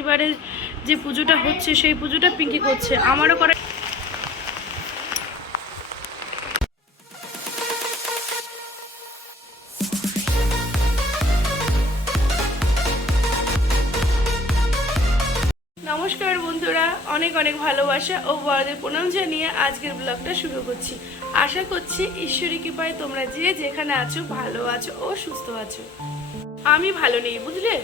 শনিবারের যে পুজোটা হচ্ছে, সেই পুজোটা পিঙ্কি করছে। আমারও করা নমস্কার বন্ধুরা, অনেক অনেক ভালোবাসা ও বড়দের প্রণাম জানিয়ে আজকের ব্লগটা শুরু করছি। আশা করছি ঈশ্বরী কৃপায় তোমরা যে যেখানে আছো, ভালো আছো ও সুস্থ আছো। আমি ভালো নেই, বুঝলে?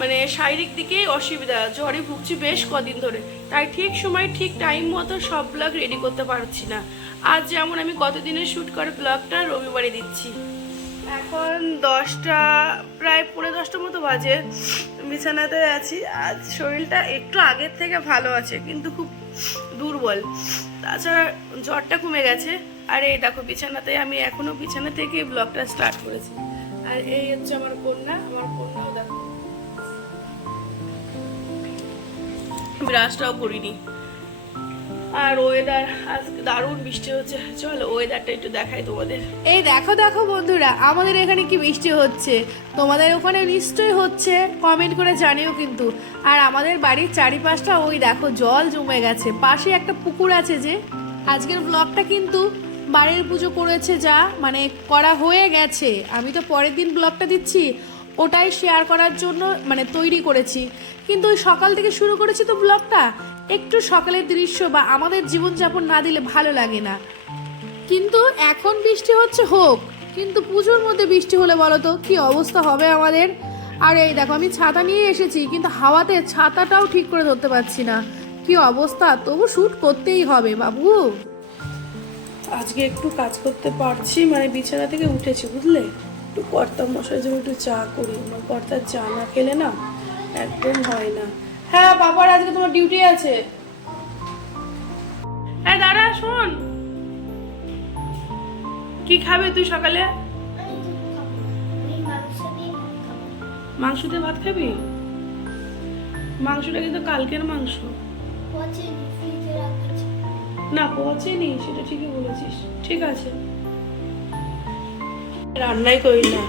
মানে শারীরিক দিকেই অসুবিধা, জ্বরে ভুগছি বেশ কদিন ধরে। তাই ঠিক সময়, ঠিক টাইম মতো সব ব্লগ রেডি করতে পারছি না। আজ যেমন আমি কতদিনের শ্যুট করে ব্লগটা রবিবারে দিচ্ছি। এখন দশটা, প্রায় পনেরো দশটা মতো বাজে। বিছানাতে আছি। আজ শরীরটা একটু আগের থেকে ভালো আছে, কিন্তু খুব দুর্বল। তাছাড়া জ্বরটা কমে গেছে। আর এই দেখো, বিছানাতে আমি এখনও বিছানা থেকে ব্লগটা স্টার্ট করেছি। আর এই হচ্ছে আমার কন্যা, আমার কন্যাও ব্রাশটাও করিনি আর ওয়েদার আজকে দারুণ বৃষ্টি হচ্ছে। চলো ওয়েদারটা একটু দেখাই তোমাদের। এই দেখো দেখো বন্ধুরা, আমাদের এখানে কি বৃষ্টি হচ্ছে? তোমাদের ওখানে নিশ্চয়ই হচ্ছে কমেন্ট করে জানিও কিন্তু। আর আমাদের বাড়ির চারিপাশটা ওই দেখো, জল জমে গেছে। পাশে একটা পুকুর আছে যে, আজকের ব্লগটা কিন্তু বাড়ির পুজো করেছে যা মানে করা হয়ে গেছে। আমি তো পরের দিন ব্লগটা দিচ্ছি। ওটাই শেয়ার করার জন্য মানে তৈরি করেছি। কিন্তু ওই সকাল থেকে শুরু করেছি তো ব্লগটা একটু সকালের দৃশ্য বা আমাদের জীবনযাপন না দিলে ভালো লাগে না। কিন্তু এখন বৃষ্টি হচ্ছে, হোক। কিন্তু পুজোর মধ্যে বৃষ্টি হলে বলো তো, কি অবস্থা হবে আমাদের? আর এই দেখো, আমি ছাতা নিয়ে এসেছি, কিন্তু হাওয়াতে ছাতাটাও ঠিক করে ধরতে পারছি না। কি অবস্থা? তবু শ্যুট করতেই হবে, বাবু। আজকে একটু কাজ করতে পারছি মানে বিছানা থেকে উঠেছি, বুঝলে? একটু কর্তা মশাই জন্য একটু চা করি আমার কর্তার চা না খেলে না একদম হয় না। হ্যাঁ বাবার আজকে তোমার ডিউটি আছে। হ্যাঁ দাঁড়া শোন। কি খাবে তুই সকালে? মাংস দিয়ে ভাত খাবি? মাংসটা কিন্তু কালকের মাংস। না পচেনি সেটা ঠিকই বলেছিস। ঠিক আছে। রান্নাই করি না।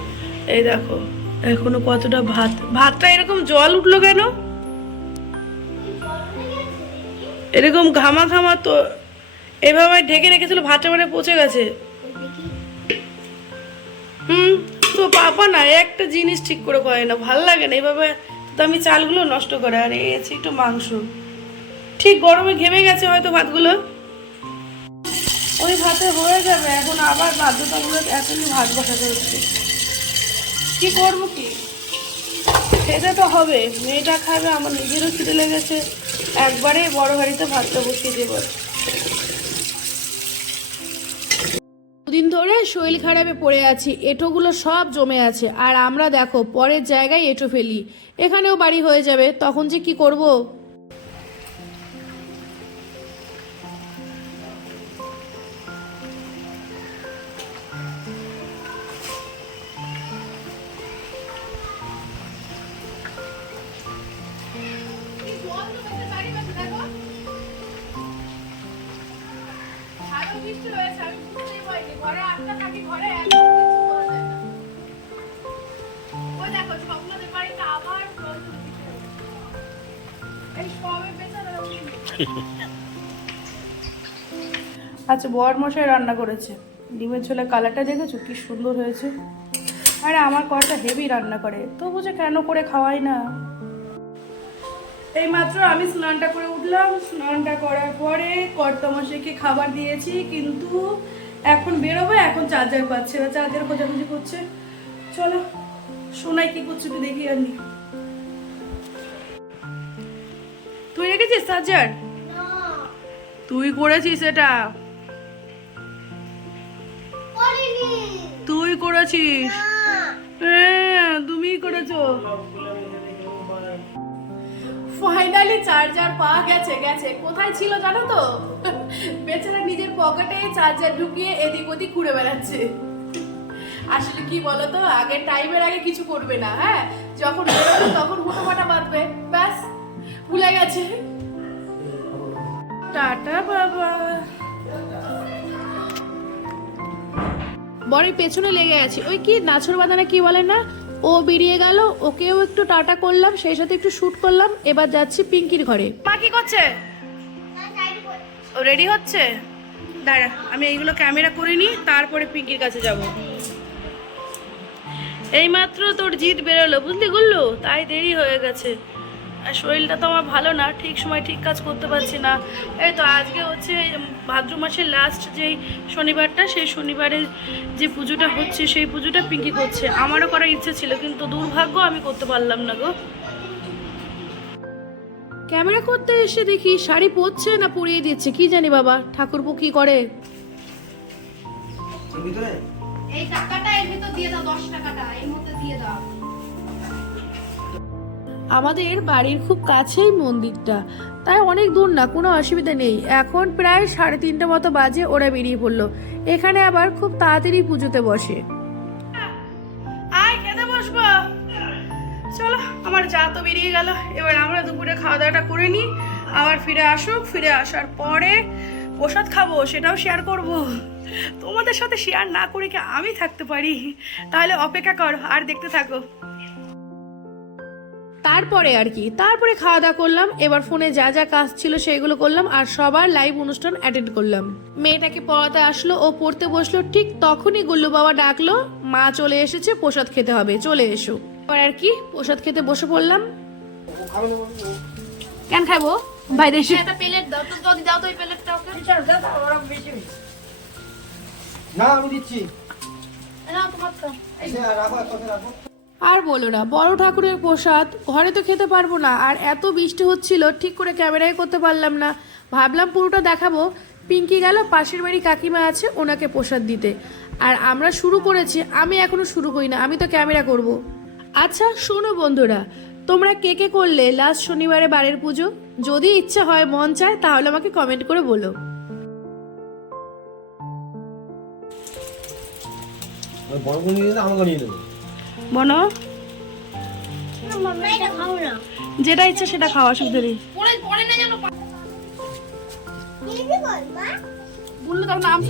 এই দেখো, এখনও কতটা ভাত। ভাতটা এরকম জল উঠল কেন? এরকম ঘামা ঘামা তো। এভাবে ঢেকে রেখেছিল, ভাতটা মানে পচে গেছে। হুম, তো পাপা না, একটা জিনিস ঠিক করে করে না, ভালো লাগে না। এইভাবে তো আমি চালগুলো নষ্ট করে, আর এই একটু মাংস। ঠিক গরমে ঘেমে গেছে হয়তো ভাতগুলো। ওই ভাতে হয়ে যাবে, এখন আবার বাধ্যতামূলক এখনই ভাত বসাতে হচ্ছে কি করব কি? খেতে তো হবে, মেয়েটা খাবে, আমার নিজেরও খিদে লেগেছে। একবারে বড় হাড়িতে ভাতটা বসিয়ে দেবো। দুদিন ধরে শরীর খারাপে পড়ে আছি, এঁটোগুলো সব জমে আছে। আর আমরা দেখো, পরের জায়গায় এঁটো ফেলি। এখানেও বাড়ি হয়ে যাবে, তখন যে কি করব? আচ্ছা বর মশাই রান্না করেছে। ডিমের ঝোলে কালারটা দেখেছ? কি সুন্দর হয়েছে। আরে, আমার করটা হেভি রান্না করে। তবু যে কেন করে খাওয়াই না? এই মাত্র আমি স্নানটা করে উঠলাম। স্নানটা করার পরে কর্তা মশাইকে খাবার দিয়েছি, কিন্তু এখন বেরোবে, এখন চার্জার পাচ্ছে না। চার্জার খোঁজাখুঁজি করছে। চলো, সোনাই কি করছে তুই দেখি আমি তুই রেখেছিস চার্জার? তুই করেছিস এটা? তুই করেছিস? হ্যাঁ তুমি করেছ। ফাইনালি চার্জার পাওয়া গেছে গেছে। কোথায় ছিল জানো তো? বেচারা নিজের পকেটে চার্জার ঢুকিয়ে এদিক ওদিক ঘুরে বেড়াচ্ছে। আসলে কি বলতো আগে টাইমের আগে কিছু করবে না হ্যাঁ? যখন তখন হুটোপাটা বাঁধবে ব্যাস ভুলে গেছে। টাটা বাবা। বরের পেছনে লেগে আছি। ওই কি নাছর বাঁধানা কি বলে না? ও বেরিয়ে গেল ওকেও একটু টাটা করলাম সেই সাথে একটু শ্যুট করলাম এবার যাচ্ছি পিঙ্কির ঘরে। মা কি করছে? ও রেডি হচ্ছে? দাঁড়া আমি এইগুলো ক্যামেরা করে নিই তারপরে পিঙ্কির কাছে যাব। এইমাত্র তোর জিত বেরোলো বুঝলি গুল্লু? তাই দেরি হয়ে গেছে। আর শরীরটা তো আমার ভালো না ঠিক সময় ঠিক কাজ করতে পারছি না। এই তো আজকে হচ্ছে ভাদ্র মাসের লাস্ট যেই শনিবারটা সেই শনিবারে যে পুজোটা হচ্ছে সেই পুজোটা পিঙ্কি করছে। আমারও করার ইচ্ছে ছিল কিন্তু দুর্ভাগ্য আমি করতে পারলাম না গো। ক্যামেরা করতে এসে দেখি শাড়ি পরছে না পরিয়ে দিচ্ছে কি জানি বাবা ঠাকুরপো কি করে? এই টাকাটা এর ভিতর দিয়ে দাও দশ টাকাটা আমাদের বাড়ির খুব কাছেই মন্দিরটা। তাই অনেক দূর না, কোনো অসুবিধা নেই। এখন প্রায় সাড়ে তিনটে মতো বাজে, ওরা বেরিয়ে পড়ল। এখানে আবার খুব তাড়াতাড়ি পুজোতে বসে। আয়, খেতে বসবো। চলো, আমার যা তো বেরিয়ে গেল। এবার আমরা দুপুরে খাওয়া দাওয়াটা করে নিই। আবার ফিরে আসুক, ফিরে আসার পরে প্রসাদ খাব, সেটাও শেয়ার করব। তোমাদের সাথে শেয়ার না করে কি আমি থাকতে পারি? তাহলে অপেক্ষা করো, আর দেখতে থাকো। তারপরে আর কি তারপরে খাওয়া দাওয়া করলাম এবার ফোনে যা যা কাজ ছিল সেগুলো করলাম আর সবার লাইভ অনুষ্ঠান অ্যাটেন্ড করলাম। মেয়েটাকে পড়াতে আসলো ও পড়তে বসল ঠিক তখনই গুল্লু বাবা ডাকলো মা চলে এসেছে প্রসাদ খেতে হবে চলে এসো। এবার আর কি প্রসাদ খেতে বসে পড়লাম। না কেন খাব? ভাই দেশে একটা প্লেট দাও তো যদি দাও তো ওই প্লেটটা ওকে। না আমি দিচ্ছি। নাও তোমার তো এই রাখো রাখো আর বলো না, বড় ঠাকুরের প্রসাদ ঘরে তো খেতে পারব না, আর এত বৃষ্টি হচ্ছিল, ঠিক করে ক্যামেরায় করতে পারলাম না। ভাবলাম পুরোটা দেখাবো, পিঙ্কি গেল, পাশের বাড়ি কাকিমা আছে ওনাকে প্রসাদ দিতে। আর আমরা শুরু করেছি, আমি এখনও শুরু করি না, আমি তো ক্যামেরা করব। আচ্ছা শোনো বন্ধুরা, তোমরা কে কে করলে লাস্ট শনিবারে বাড়ির পুজো? যদি ইচ্ছা হয়, মন চায়, তাহলে আমাকে কমেন্ট করে বলো। বড় নিয়ে আমাকে নিয়ে নেবে। বনো যেটা ইচ্ছে সেটা খাওয়া অসুবিধা নেই বলল তখন আম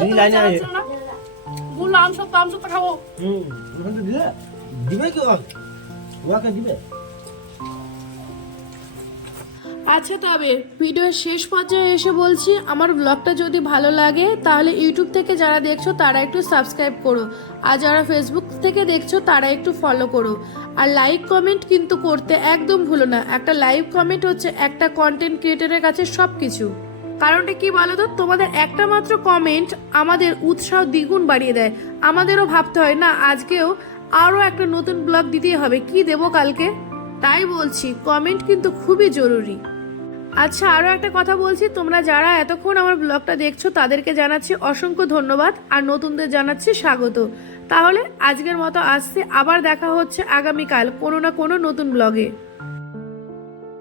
আচ্ছা তবে, ভিডিওর শেষ পর্যায়ে এসে বলছি, আমার ব্লগটা যদি ভালো লাগে, তাহলে ইউটিউব থেকে যারা দেখছ, তারা একটু সাবস্ক্রাইব করো। আর যারা ফেসবুক থেকে দেখছ, তারা একটু ফলো করো। আর লাইক কমেন্ট কিন্তু করতে একদম ভুলো না। একটা লাইভ কমেন্ট হচ্ছে একটা কন্টেন্ট ক্রিয়েটারের কাছে সব কিছু কারণটা কি বলো তো তোমাদের একটা মাত্র কমেন্ট আমাদের উৎসাহ দ্বিগুণ বাড়িয়ে দেয়। আমাদেরও ভাবতে হয়, না, আজকেও আরও একটা নতুন ব্লগ দিতেই হবে। কি দেবো কালকে? তাই বলছি কমেন্ট কিন্তু খুবই জরুরি। আচ্ছা আরও একটা কথা বলছি। তোমরা যারা এতক্ষণ আমার ব্লগটা দেখছ, তাদেরকে জানাচ্ছি অসংখ্য ধন্যবাদ আর নতুনদের জানাচ্ছি স্বাগত। তাহলে আজকের মতো আসছে। আবার দেখা হচ্ছে আগামীকাল কোনো না কোনো নতুন ব্লগে।